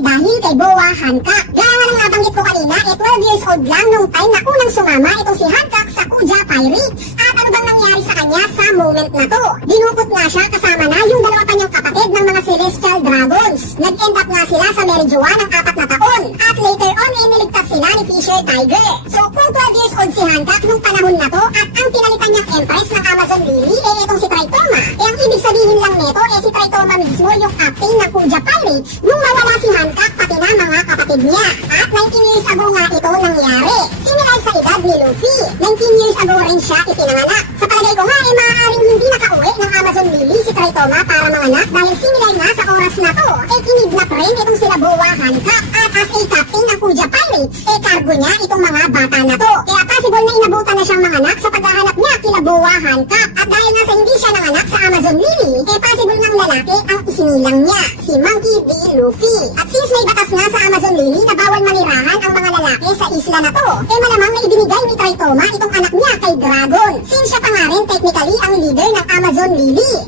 dahil kay Boa Hancock. Gaya nga nang nabanggit ko kanina, eh 12 years old lang nung time na unang sumama itong si Hancock sa Kuja Pirates. At ano bang nangyari sa kanya sa moment na to? Dinukot nga siya kasama na yung dalawa pa niyang kapatid ng mga Celestial Dragons. Nag-end up nga sila sa Merijuwa ng apat na taon. At later on, eh, niligtas sila ni Fisher Tiger. So kung 12 years old si Hancock nung panahon na to at ang pinalitan niyang Empress ng Amazon Lily, eh itong si Tritoma. Eh ang ibig sabihin lang nito, eh si Tritoma mismo yung captain ng Kuja Pirates nung mawala si Hancock pati na mga kapatid niya. At 19 years ago nga ito nangyari. Similar sa edad ni Luffy. 19 years ago rin siya ipinanganak. Sa palagay ko nga, eh maaaring hindi nakauwi ng Amazon Lily si Tritoma para manganak dahil similar nga sa oras na to. Eh kinidnap rin itong sila Boa Hancock at as a captain ng Kuja Pirates, eh cargo niya itong mga bata na to. Kaya possible na inabutan na siyang manganak sa paghahanap niya kila Boa Hancock. At dahil nga sa hindi siya nanganak sa Amazon Lily, eh possible ng lalaki ang isinilang niya, si Monkey D. Luffy. At since may batas nga sa Amazon Lily na bawal manirahan ang mga lalaki sa isla na to, eh malamang na ibinigay ni Tritoma itong anak niya kay Dragon. Since siya pa nga rin technically ang leader ng Amazon Lily.